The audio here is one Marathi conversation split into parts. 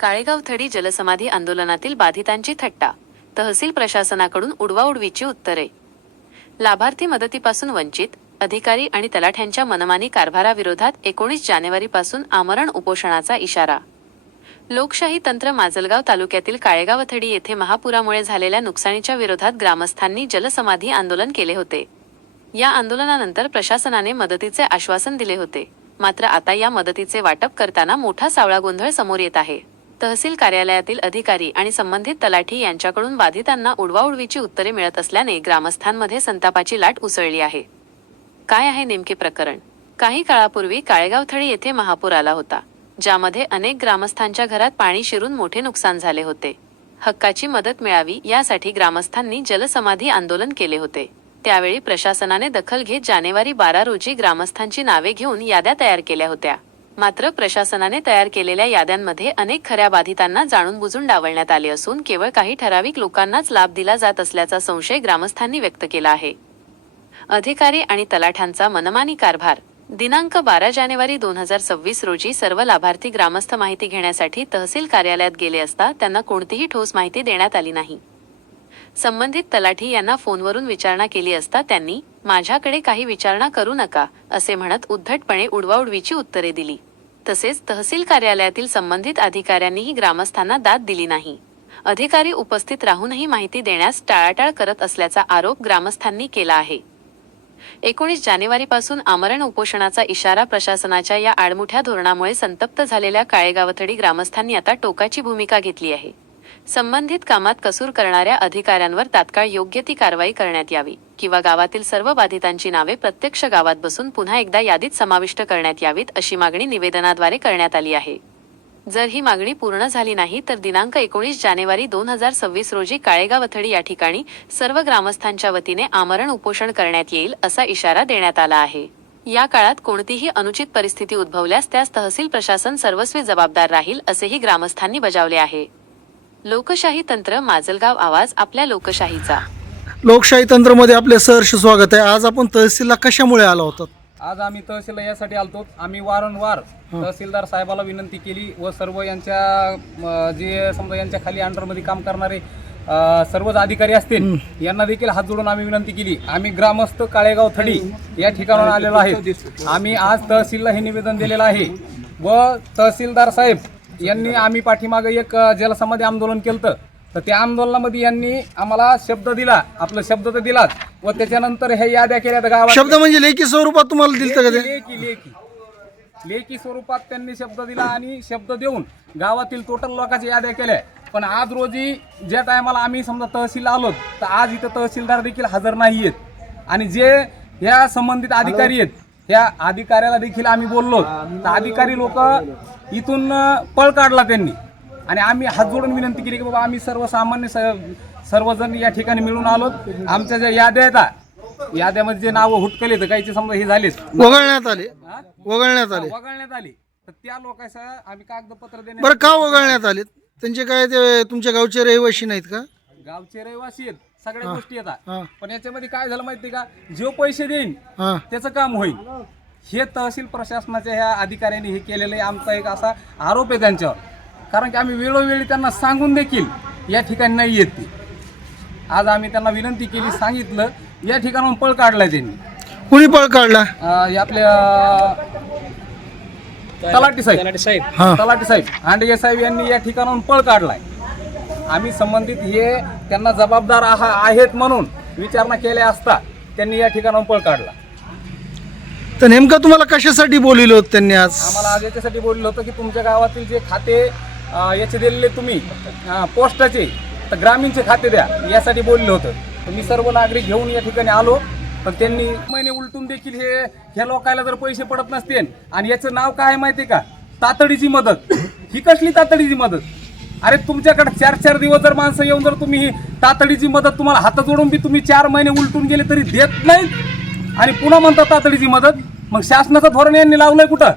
काळेगाव थडी जलसमाधी आंदोलनातील बाधितांची थट्टा तहसील प्रशासनाकडून उडवाउडवीची उत्तरे. लाभार्थी मदतीपासून वंचित अधिकारी आणि तलाठ्यांच्या मनमानी कारभाराविरोधात एकोणीस जानेवारीपासून आमरण उपोषणाचा इशारा. लोकशाही तंत्र माजलगाव तालुक्यातील काळेगावथडी येथे महापुरामुळे झालेल्या नुकसानीच्या विरोधात ग्रामस्थांनी जलसमाधी आंदोलन केले होते. या आंदोलनानंतर प्रशासनाने मदतीचे आश्वासन दिले होते. मात्र आता या मदतीचे वाटप करताना मोठा सावळा गोंधळ समोर येत आहे. तहसील कार्यालयातील अधिकारी आणि संबंधित तलाठी यांच्याकडून बाधितांना उडवाउडवीची उत्तरे मिळत असल्याने ग्रामस्थांमध्ये संतापाची लाट उसळली आहे. काय आहे नेमके प्रकरण? काही काळापूर्वी काळेगावथळी येथे महापूर आला होता ज्यामध्ये अनेक ग्रामस्थांच्या घरात पाणी शिरून मोठे नुकसान झाले होते. हक्काची मदत मिळावी यासाठी ग्रामस्थांनी जलसमाधी आंदोलन केले होते. त्यावेळी प्रशासनाने दखल घेत जानेवारी बारा रोजी ग्रामस्थांची नावे घेऊन याद्या तयार केल्या होत्या. मात्र प्रशासनाने तयार केलेल्या याद्यांमध्ये अनेक खऱ्या बाधितांना जाणून बुजून डावलण्यात आले असून केवळ काही ठराविक लोकांनाच लाभ दिला जात असल्याचा संशय ग्रामस्थांनी व्यक्त केला आहे. अधिकारी आणि तलाठ्यांचा मनमानी कारभार. दिनांक बारा जानेवारी दोन हजार सव्वीस रोजी सर्व लाभार्थी ग्रामस्थ माहिती घेण्यासाठी तहसील कार्यालयात गेले असता त्यांना कोणतीही ठोस माहिती देण्यात आली नाही. संबंधित तलाठी यांना फोनवरून विचारणा केली असता त्यांनी माझ्याकडे काही विचारणा करू नका असे म्हणत उद्धटपणे उडवाउडवीची उत्तरे दिली. तसेच तहसील कार्यालयातील संबंधित अधिकाऱ्यांनीही ग्रामस्थांना दाद दिली नाही. अधिकारी उपस्थित राहूनही माहिती देण्यास टाळाटाळ करत असल्याचा आरोप ग्रामस्थांनी केला आहे. एकोणीस जानेवारीपासून आमरण उपोषणाचा इशारा प्रशासनाच्या या आडमुठ्या धोरणामुळे संतप्त झालेल्या काळेगावथडी ग्रामस्थांनी आता टोकाची भूमिका घेतली आहे. संबंधित कामात कसूर करणाऱ्या अधिकाऱ्यांवर तात्काळ योग्य ती कारवाई करण्यात यावी किंवा गावातील सर्व बाधितांची नावे प्रत्यक्ष गावात बसून पुन्हा एकदा यादीत समाविष्ट करण्यात यावीत अशी मागणी निवेदनाद्वारे करण्यात आली आहे. जर ही मागणी पूर्ण झाली नाही तर दिनांक एकोणीस जानेवारी दोन हजार सव्वीस रोजी काळेगावथडी या ठिकाणी सर्व ग्रामस्थांच्या वतीने आमरण उपोषण करण्यात येईल असा इशारा देण्यात आला आहे. या काळात कोणतीही अनुचित परिस्थिती उद्भवल्यास त्यास तहसील प्रशासन सर्वस्वी जबाबदार राहील असेही ग्रामस्थांनी बजावले आहे. लोकशाही तंत्र माजलगाव आवाज आपल्या लोकशाहीचा. लोकशाही तंत्रमध्ये आपले सहर्ष स्वागत आहे. आज आपण तहसीलला कशामुळे आला होता आज आम्ही तहसीलला यासाठी आलतो. आम्ही वारंवार तहसीलदार साहेबाला विनंती केली व सर्व यांच्या जे समजा यांच्या खाली अंडरमध्ये काम करणारे सर्वच अधिकारी असतील यांना देखील हात जोडून आम्ही विनंती केली. आम्ही ग्रामस्थ काळेगाव थडी या ठिकाणावर आलेलो आहे. आम्ही आज तहसीलला हे निवेदन दिलेलं आहे व तहसीलदार साहेब यांनी आम्ही पाठीमागे एक जलसमाधी आंदोलन केलं तर त्या आंदोलनामध्ये यांनी आम्हाला शब्द दिला आपला शब्द तर दिलाच. व त्याच्यानंतर हे याद्या केल्या तर गावात. शब्द म्हणजे लेखी स्वरूपात तुम्हाला दिलतं का ते? लेखी लेखी लेखी. स्वरूपात त्यांनी शब्द दिला आणि शब्द देऊन गावातील टोटल लोकांच्या याद्या केल्या. पण आज रोजी ज्या टायमाला आम्ही समजा तहसील आलो तर आज इथं तहसीलदार देखील हजर नाही आहेत आणि जे ह्या संबंधित अधिकारी आहेत ह्या अधिकाऱ्याला देखील आम्ही बोललो तर अधिकारी लोक इथून पळ काढला त्यांनी. आणि आम्ही हात जोडून विनंती केली की बाबा आम्ही सर्वसामान्य सर्वजण या ठिकाणी मिळून आलो आमच्या ज्या याद्या आहेत याद्यामध्ये जे नावं हुटकले तर काहीचे समजा हे झालेच. वगळण्यात आले? वगळण्यात आले. वगळण्यात आली. तर त्या लोकांचं आम्ही कागदपत्र देण्यात बरं का वगळण्यात आले त्यांचे काय ते तुमच्या गावचे रहिवाशी नाहीत का? गावचे रहिवासी आहेत. सगळ्या गोष्टी येतात. हा. पण याच्यामध्ये काय झालं माहिती का? जो पैसे देईन हा. त्याचं काम होईल. हे तहसील प्रशासनाच्या ह्या अधिकाऱ्यांनी हे केलेलं आहे. आमचा एक असा आरोप आहे त्यांच्यावर. कारण की आम्ही वेळोवेळी त्यांना सांगून देखील या ठिकाणी नाही येत ते. आज आम्ही त्यांना विनंती केली सांगितलं. या ठिकाणाहून पळ काढलाय त्यांनी. कुणी पळ काढला? अं, हे आपल्या तलाठी साहेब. हा. तलाठी साहेब. हांडगे साहेब यांनी या ठिकाणाहून पळ काढलाय. आम्ही संबंधित हे त्यांना जबाबदार आहा आहेत म्हणून विचारणा केल्या असता त्यांनी या ठिकाणाहून पळ काढला. तर नेमकं तुम्हाला कशासाठी बोलिलं होतं त्यांनी आज? आम्हाला आज याच्यासाठी बोललं होतं की तुमच्या गावातील जे खाते अं, याचे दिलेले तुम्ही अं, पोस्टाचे तर ग्रामीणचे खाते द्या यासाठी बोललं होतं. तर मी सर्व नागरिक घेऊन या ठिकाणी आलो पण त्यांनी महिने उलटून देखील हे ह्या लोकायला जर पैसे पडत नसतील आणि याचं नाव काय आहे माहिती आहे का? तातडीची मदत. ही कसली तातडीची मदत? अरे तुमच्याकडे चार चार दिवस जर माणसं येऊन जर तुम्ही ही तातडीची मदत तुम्हाला हात जोडून बी तुम्ही चार महिने उलटून गेले तरी देत नाहीत आणि पुन्हा म्हणतात तातडीची मदत. मग शासनाचं धोरण यांनी लावलंय कुठं?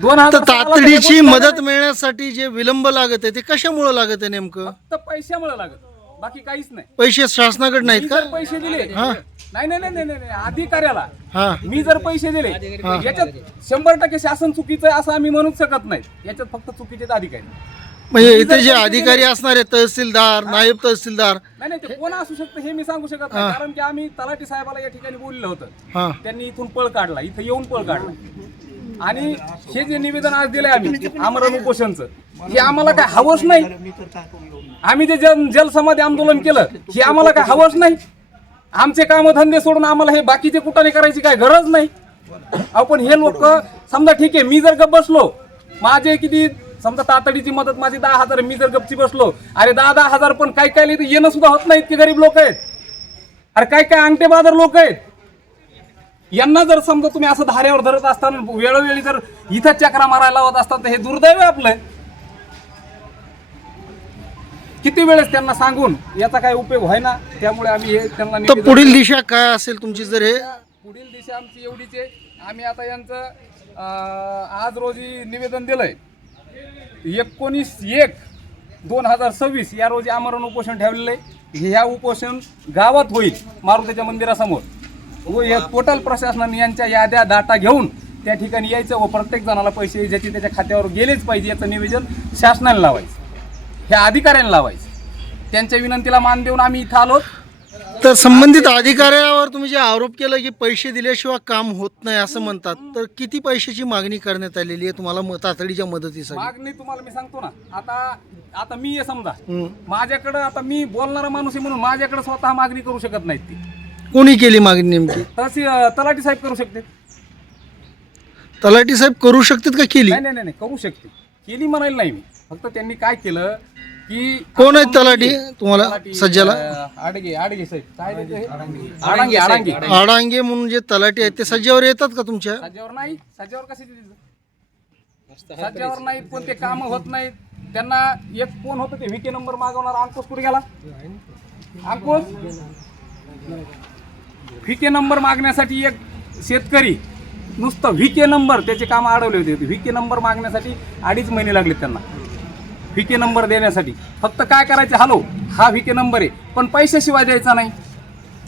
दोन तर हजार तातडीची मदत मिळण्यासाठी जे विलंब लागत आहे ते कशामुळे लागत आहे नेमकं? फक्त पैशामुळे लागत. बाकी काहीच नाही. पैसे शासनाकडे नाहीत का? जर पैसे दिले हा. नाही नाही नाही नाही नाही नाही. अधिकाऱ्याला. हा. मी जर पैसे दिले याच्यात शंभर टक्के शासन चुकीचं आहे असं आम्ही म्हणूच शकत नाही. याच्यात फक्त चुकीचेच अधिकारी. म्हणजे इथे जे अधिकारी असणारे तहसीलदार नायब तहसीलदार नाही नाही ते कोण असू शकतं हे मी सांगू शकत नाही. कारण की आम्ही तलाठी साहेबाला या ठिकाणी बोललं होतं. हा. त्यांनी इथून पळ काढला इथं येऊन पळ काढला. आणि हे जे निवेदन आज दिलंय आम्ही आमरण उपोषणचं हे आम्हाला काय हवंच नाही. आम्ही जे जल जलसमाधी आंदोलन केलं हे आम्हाला काय हवंच नाही. आमचे काम धंदे सोडून आम्हाला हे बाकीचे कुठाने करायची काय गरज नाही. आपण हे लोक समजा ठीक आहे मी जर गप बसलो माझे किती समजा तातडीची मदत माझी दहा हजार मी जर गपची बसलो अरे दहा दहा हजार पण काय काय इथं येणं सुद्धा होत नाही इतके गरीब लोक आहेत. अरे काय काय अंगठे बाजार लोक आहेत. यांना जर समजा तुम्ही असं धाऱ्यावर धरत असताना वेळोवेळी जर इथं चक्रा मारायला लावत असतात तर हे दुर्दैव आहे आपलं. किती वेळेस त्यांना सांगून याचा काय उपयोग व्हाय ना? त्यामुळे आम्ही हे त्यांना पुढील दिशा काय असेल तुमची जर हे? पुढील दिशा आमची एवढीच आहे. आम्ही आता यांचं आज रोजी निवेदन दिलंय. एकोणीस एक दोन हजार सव्वीस या रोजी आमरण उपोषण ठेवलेलं आहे. ह्या उपोषण गावात होईल मारुतीच्या मंदिरासमोर. व या टोटल प्रशासनाने यांच्या याद्या डाटा घेऊन त्या ठिकाणी यायचं व प्रत्येक जणाला पैसे ज्याचे त्याच्या खात्यावर गेलेच पाहिजे याचं निवेदन शासनाने लावायचं. ह्या अधिकाऱ्यांना लावायचं. त्यांच्या विनंतीला मान देऊन आम्ही इथं आलो. तर संबंधित अधिकाऱ्यावर तुम्ही जे आरोप केला की पैसे दिल्याशिवाय काम होत नाही असं म्हणतात तर किती पैशाची मागणी करण्यात आलेली आहे तुम्हाला म- तातडीच्या मदतीसाठी? मागणी तुम्हाला मी सांगतो ना. आता आता मी आहे समजा हं. माझ्याकडं आता मी बोलणारा माणूस आहे म्हणून माझ्याकडे स्वतः मागणी करू शकत नाहीत ती. कोणी केली मागणी नेमकी? तशी तलाठी साहेब करू शकते तलाठी साहेब करू शकतात का केली? नाही नाही नाही नाही, करू शकते केली म्हणायला नाही मी. फक्त त्यांनी काय केलं की कोण आहेत तलाठी? तुम्हाला सज्जाला? आडगे आडगे साहेब. काय रे ते? आडांगे. आडांगे आडांगे. म्हणून जे तलाठी आहेत ते सज्जावर येतात का तुमच्या? सज्जावर नाही. सज्जावर कसे सज्जावर नाहीत पण ते काम होत नाहीत. त्यांना एक फोन होतं ते व्हीके नंबर मागवणार अंकुश कुठे गेला? अंकुश? व्हीके नंबर मागण्यासाठी एक शेतकरी नुसतं व्हीके नंबर त्याचे काम अडवले होते. व्हीके नंबर मागण्यासाठी अडीच महिने लागले त्यांना. व्हीके नंबर देण्यासाठी. फक्त काय करायचे? हॅलो हा व्हीके नंबर आहे. पण पैशाशिवाय द्यायचा नाही.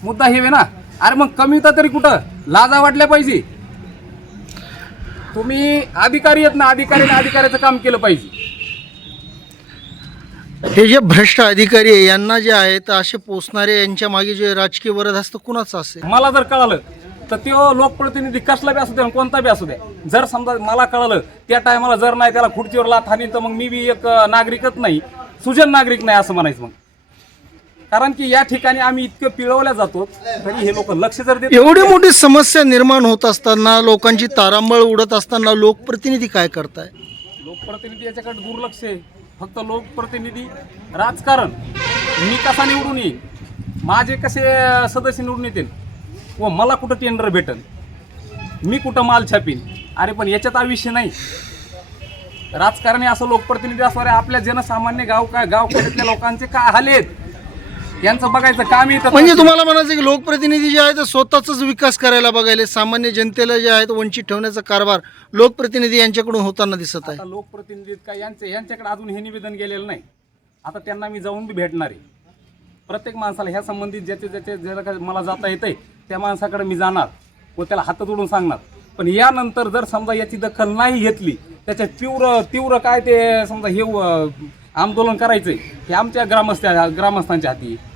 मुद्दा हे ना अरे मग कमी तर तरी कुठं? लाजा वाटल्या पाहिजे. तुम्ही अधिकारी आहेत ना अधिकारीने अधिकाऱ्याचं काम केलं पाहिजे. हे जे भ्रष्ट अधिकारी आहे यांना जे आहे तर असे पोचणारे यांच्या मागे जे राजकीय वरद असतं कुणाचं असेल? मला जर कळालं तर तो लोकप्रतिनिधी कसला बी असू द्या आणि कोणता बी असू द्या जर समजा मला कळालं त्या टायमाला जर नाही त्याला खुर्चीवर लाथ हानी तर मग मी बी एक नागरिकच नाही. सुजन नागरिक नाही असं म्हणायचं मग. कारण की या ठिकाणी आम्ही इतकं पिळवल्या जातो तरी हे लोक लक्ष जर देत एवढी मोठी समस्या निर्माण होत असताना लोकांची तारांबळ उडत असताना लोकप्रतिनिधी काय करताय? लोकप्रतिनिधी याच्याकडे दुर्लक्ष आहे. फक्त लोकप्रतिनिधी राजकारण. मी कसा निवडून येईन? माझे कसे सदस्य निवडून येतील? व मला कुठं टेंडर भेटन मी कुठं माल छापीन? अरे पण याच्यात विषय नाही. राजकारणी असं लोकप्रतिनिधी असणारे आपल्या जनसामान्य गाव काय गावखेड्यातल्या लोकांचे काय हाल आहेत? यांचं बघायचं काम येतं म्हणजे तुम्हाला म्हणायचं की लोकप्रतिनिधी जे आहे ते स्वतःचाच विकास करायला बघायले. सामान्य जनतेला जे आहे ते वंचित ठेवण्याचा कारभार लोकप्रतिनिधी यांच्याकडून होताना दिसत आहे. आता लोकप्रतिनिधी काय यांचे यांच्याकडे अजून हे निवेदन गेलेलं नाही. आता त्यांना मी जाऊन बी भेटणार आहे. प्रत्येक माणसाला ह्या संबंधित ज्याचे ज्याचे ज्याला मला जाता येतंय त्या माणसाकडे मी जाणार व त्याला हात जोडून सांगणार पण यानंतर जर समजा याची दखल नाही घेतली त्याच्या तीव्र तीव्र काय ते समजा हे आंदोलन करायचं हे आमच्या ग्रामस्थ ग्रामस्थांच्या हाती आहे.